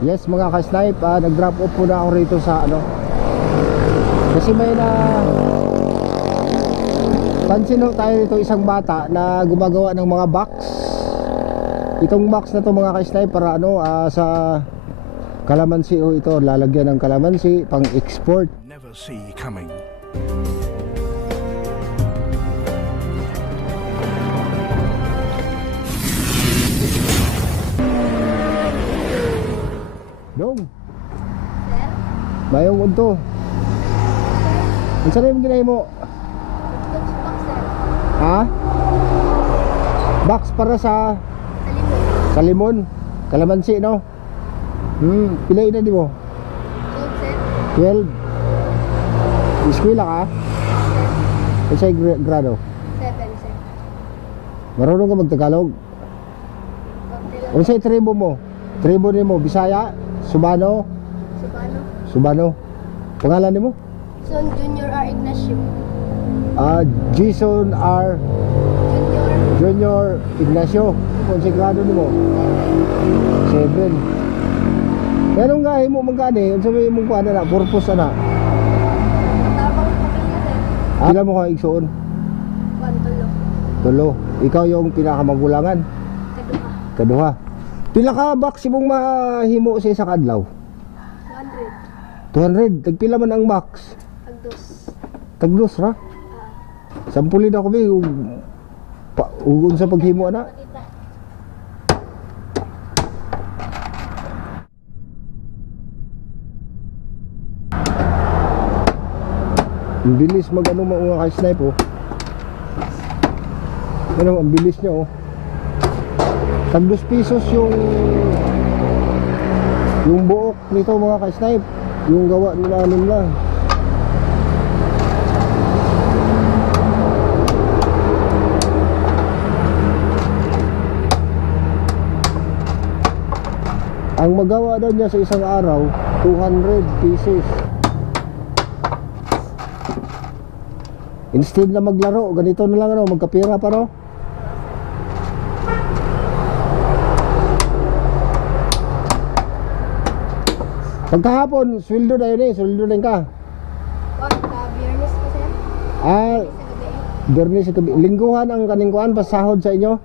Yes mga ka-snipe, nag-drop off po na ako rito sa ano. Kasi may na pansin ho tayo dito isang bata na gumagawa ng mga box. Itong box na to mga ka-snipe para ano sa kalamansi ho ito, lalagyan ng kalamansi pang export. Never see coming. Dong, Sir? mayong unto. Ang sanay mo ginay mo? Coach box, sir. Ha? Box para sa limon, kalamansi no? Pila na di mo? 12, sir. 12. Eskwela ka? Kasi grado? 7, sir. Marunong ka magtagalog? Konti lang. Ano sa'yo tribo mo? Tribo ni mo, Bisaya? Subano? Subano. Subano? Pangalan ni mo? Son Junior R. Ignacio. Jason R. Junior. Junior Ignacio. Kung sa grado ni mo? 7. Pero nga mo magkani, kung sabi mong kuha na purpose na. Tabang pamilya, sir. Pila mo ka igsuon? 1 tulo. Tulo. Ikaw yung pinakamagulangan. Kaduha. Kaduha. Pila ka box mong mahimo sa isang adlaw? 200. 100. Tagpila man ang box? Agdos. Tagdos ra? Sampulin ako ba ugon sa paghimo na? Makita. Ang bilis mag ano mga ka-snipe oh. Ano ang bilis niya oh. Tag 2 pesos yung buok nito mga ka-snipe. Yung gawa namin lang. Ang magawa daw niya sa isang araw 200 pieces. Instead na maglaro, ganito na lang ano, magkapira pa no? Pagkahapon, sweldo na yun sweldo din ka. Biyernes ko, sir. Ah, Sa gabi. Bernie sa gabi. Lingguhan ang kaningkuan, pasahod sa inyo.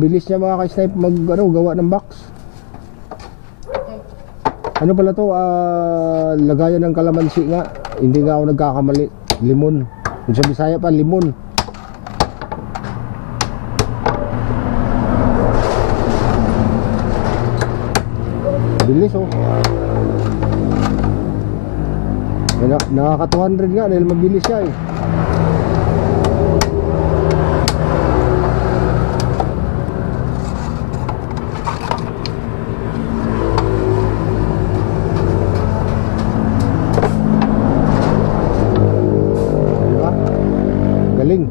Bilis niya mga ka-snipe mag ano, gawa ng box. Ano pala to? Lagayan ng kalamansi nga. Hindi nga ako nagkakamali. Limon. Kung sa Bisaya pa, limon. Bilis oh. Nakaka 200 nga dahil mabilis siya eh. Diba? Galing.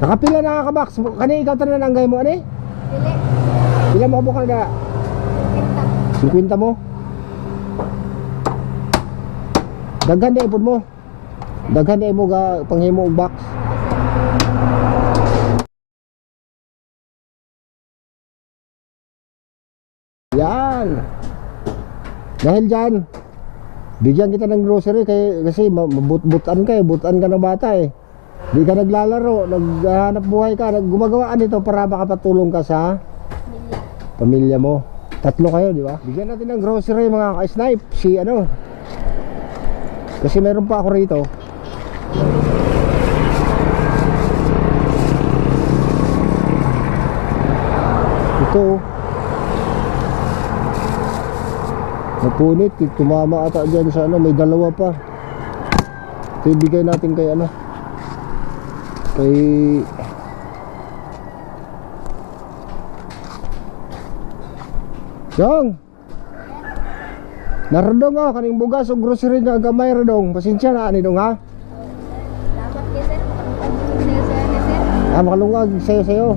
Nakapila na ka box. Kani ikaw tanan ang gay mo ani? Dili. Pila mo ka na? Kita. 50 mo. Daghan na ipod mo. Daghan na mo ga panghimo og box. Yan. Dahil dyan, bigyan kita ng grocery kasi mabut-butan ka butan ka ng bata eh. Di ka naglalaro, naghahanap buhay ka, gumagawaan nito para makapatulong ka sa pamilya mo. 3 kayo, di ba? Bigyan natin ng grocery mga ka-snipe. Si ano? Kasi meron pa ako rito. Ito. Napunit, tumama ata dyan sa ano, may dalawa pa. Ito ibigay natin kay ano. Kay Dong. Naradong oh, kaning bugas o grocery nga gamay radong. Pasensya na ani dong ha. Salamat kay sir. Sir, sir. Makalungag sayo.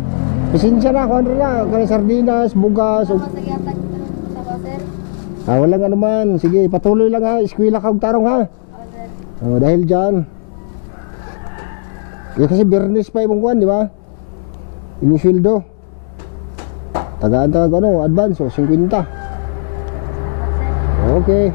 Pasensya na, kuhan rin na. Kaya sardinas, bugas. Ako sa giyatag sa sir. Walang ano man. Sige, patuloy lang ha. Eskwela kang tarong ha. O, sir. Dahil dyan. Kasi Bernes pa imong kuhan, di ba? Imong sweldo. Tagaan ano, advance o 50. Salamat, sir. Okay.